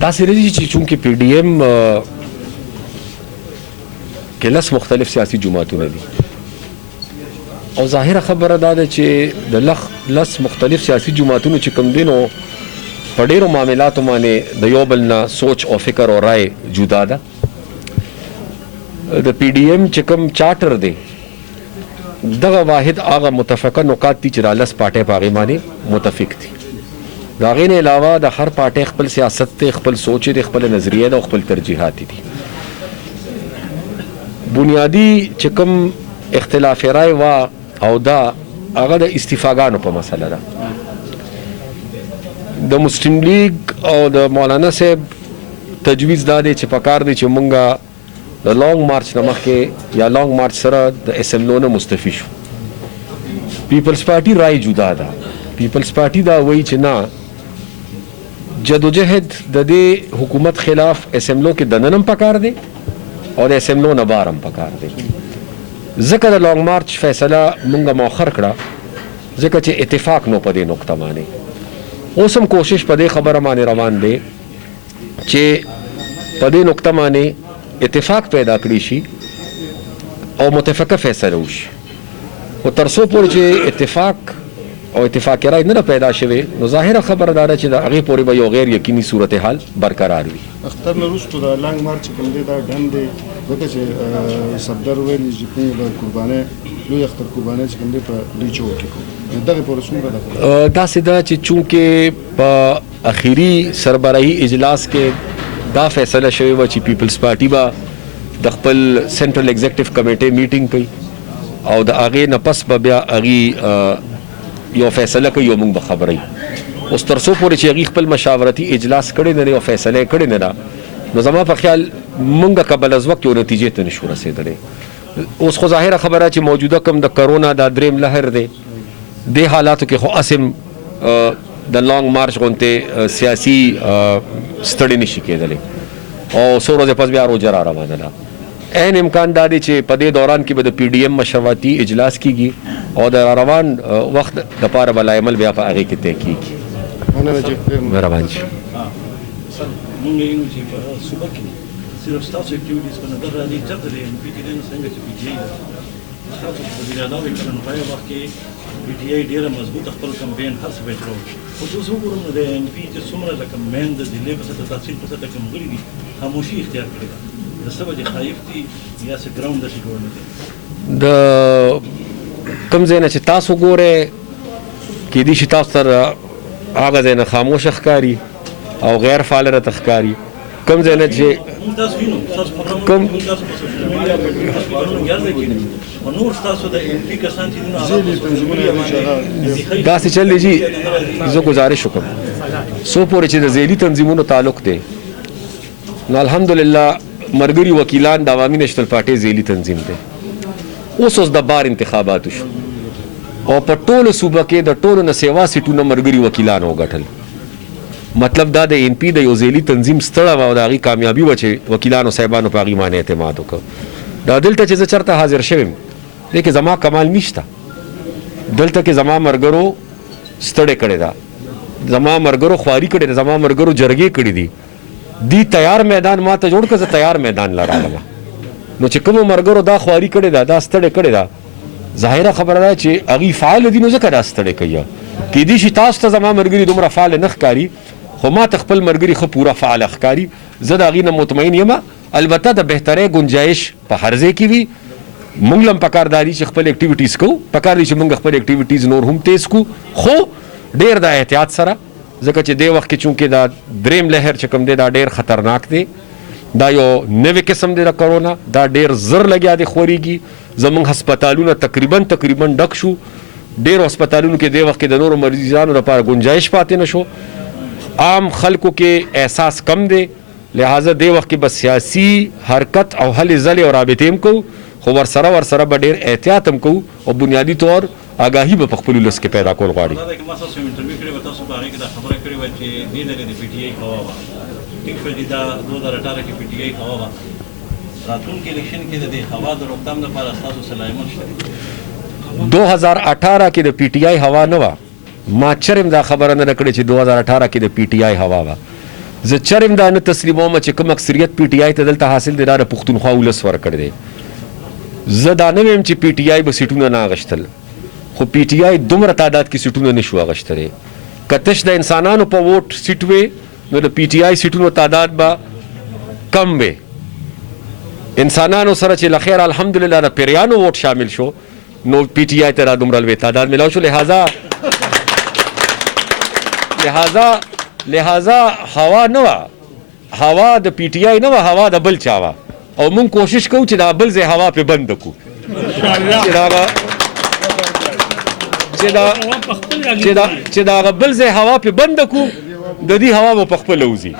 داسې راځي چې چونکې پی ډي ایم کې 10 مختلف سیاسي جماعتونه دي او ظاهره خبره دا ده چې د 10 مختلف سیاسي جماعتونو چې کوم دي نو په ډېرو معاملاتو باندې د یو بل نه سوچ او فکر او رای جدا ده. د پی ډي ایم چې کوم چارټر دی دغه واحد هغه متفقه نکات دي چې د 10 پارټۍ په هغې باندې متفق دي. د هغې نه علاوه د هر پارټۍ خپل سیاست دی، خپل سوچ دی، خپل نظریه ده او خپل ترجیحات دي. بنیادی چې کوم اختلاف رای وا او دا هغه د استعفاګانو په مسله ده. د مسلم لیگ او د مولانا صاحب تجویز دا دی چې پکار دی چې مونږه د لانګ مارچ نه مخکې یا لانګ مارچ سره د اسمبلو نه مستعفي شو. پیپلز پارټي رای جدا ده. پیپلز پارټي دا وایي چې نه، جدوجہد د دې حکومت خلاف اسمبلو کې دننه هم پکار دی او د اسمبلو نه بار هم پکار دی. ځکه د لانګ مارچ فیصله مونږه مؤخر کړه ځکه چې اتفاق نو په دې نقطه باندې. اوس هم کوشش په دې خبره باندې روان دی چې په دې نقطه باندې اتفاق پیدا کړی شي او متفقه فیصله وشي. او تر څو پورې چې اتفاق او اتفاق رای نه پیدا شوی نو ظاهره خبره دا ده چې د هغې پورې به یو غیر یقیني صورتحال برقرار وي. اختر نه وروسته د لانګ مارچ کوم دی دا ډن دی ځکه چې صفدر ویلي چې کوم د قربانۍ لوی اختر قربانۍ چې کوم دی په ډیچو کې کوو دغې پورې څومره ده؟ داسې ده چې چونکې په اخري سربراهي اجلاس کې دا فیصله شوې وه چې پیپلز پارټي به د خپل سینټرل ایگزیکټیو کمیټې میټینګ کوي او د هغې نه پس به بیا هغې یو فیصله کوي او موږ به خبرئ. اوس تر څو پورې چې هغې خپل مشاورتي اجلاس کړی نه دی او فیصله یې کړې نه ده نو زما په خیال موږ قبل از وقت یو نتیجې ته نشو رسېدلی. اوس خو ظاهره خبره چې موجوده کوم د کرونا دا دریم لهر دی دې حالاتو کې خو اسم د لانګ مارچ غونتې سیاسي ستړي نشي کېدلی او څو ورځې پس بیا روجه را روانه ده. عین امکان دا دی چې په دې دوران کې به د پی ډي ایم مشاورتي اجلاس کیږي او د روان وخت دپاره به لایمل بیا په هغې کې طی کیږي. مهربان شي. مونږ وینو چې په صوبه کې صرف ستاسو اکټیویټیز په نظر راځي چېرته دی ان پي کې دی نو څنګه چې پي ټي آی ستاسو په وزیراعلی وایي کله نو په هغه وخت کې پي ټي آی ډېره مضبوطه خپل کمپین هر څه به یې کړو. اوس اوس وګورم نو د ان پي چې څومره لکه مین د ضلع په سطحه تحصیل په سطحه کې مغلي دي خاموشي اختیار کړې ده. د څه وجې خایف دي یا څه ګراونډ داسې جوړ نه دی؟ د کوم ځای نه چې تاسو ګورئ کیدای شي تاسو تر هغه ځای نه خاموشه ښکاري او غیر فعال راته ښکاري. کوم ځای نه چې کوم داسې چل دی جي زه ګزارش وکړم څو پورې چې د ذیلي تنظیمونو تعلق دی نو الحمدلله مرګري وکیلان د عوامي نشنل پارټۍ ذیلي تنظیم دی. اوس د بار انتخاباتو شو او په ټولو صوبه کې د ټولو نه سیوا سیټونه مرګري وکیلان وګټل. مطلب دا د ان پي د یو ذیلي تنظیم ستړه وه او د هغې کامیابي وه چې وکیلانو صاحبانو په هغې باندې اعتماد وکړ. دا دلته چې زه چېرته حاضر شوی یم دې کې زما کمال نشته. دلته کې زما ملګرو ستړې کړې ده، زما ملګرو خواري کړې ده، زما ملګرو جرګې کړي دي. دی تیار میدان ما ته جوړ کړه زه تیار میدان له راغلم. نو چې کومو ملګرو دا خواري کړې ده دا ستړې کړې ده ظاهره خبره ده چې هغوی فعال دي نو ځکه دا ستړې کوي. کیدای شي تاسو ته زما ملګري دومره فعال نه ښکاري خو ما ته خپل ملګري ښه پوره فعاله ښکاري. زه د هغې نه مطمئن یم. البته د بهترۍ ګنجایش په هر ځای کې وي. موږ هم پکار دا دي چې خپل اکټیویټیز کوو، پکار دي چې موږ خپل اکټیویټیز نور هم تیز کړو خو ډېر د احتیاط سره ځکه چې دې وخت کې چونکې دا دریم لهر چې کوم دی دا ډېر خطرناک دی. دا یو نوی قسم دی د کرونا، دا ډېر زر لګیا دی خورېږي. زموږ هسپتالونه تقریبا ډک شو. ډېرو هسپتالونو کې دې وخت کې د نورو مریضانو لپاره ګنجایش پاتې نه شو. عام خلکو کې احساس کم دی لہذا دې وخت کې بس سیاسي حرکت او هلې ځلې او رابطې هم کوو خو ورسره به ډېر احتیاط هم کوو او بنیادي طور آګاهي به په خپلو ولس کې پیدا کول غواړي. ٹھیک شو چې دا 2018 کې پی ټی آی هوا وه راتلونکي الیکشن کې د دې هوا د روکتام لپاره ستاسو صلاحیت شته؟ 2018 کې د پی ټی آی هوا نه وه. ما چرم دا خبره نه ده کړې چې 2018 کې د پی ټی آی هوا وه. زه چرم دا نه تسلیموم چې کوم اکثریت پی ټی آی ته دلته حاصل دی دا د پښتونخوا ولس ورکړی دی. زه دا نه ویم چې پی ټی آی به سیټونه نه اغشتل، خو پی ټی آی دومره تعداد کې سیټونه نشو اغشتلی. که تش د انسانانو په ووټ سیټ وې نو د پی ټی آی سیټونو تعداد به کم وې. انسانانو سره چې لخیر الحمدلله د پیریانو ووټ شامل شو نو پی ټی آی ته را دومره لوی تعداد ملاو شو. لہذا هوا نه وه، هوا د پی ټی آی نه وه، هوا د بل چا وه، او مونږ کوشش کوو چې دا بل ځای هوا پې بنده کړو چې د هغه بل ځای هوا پې بنده کړو، د دې هوا به په خپله وځي.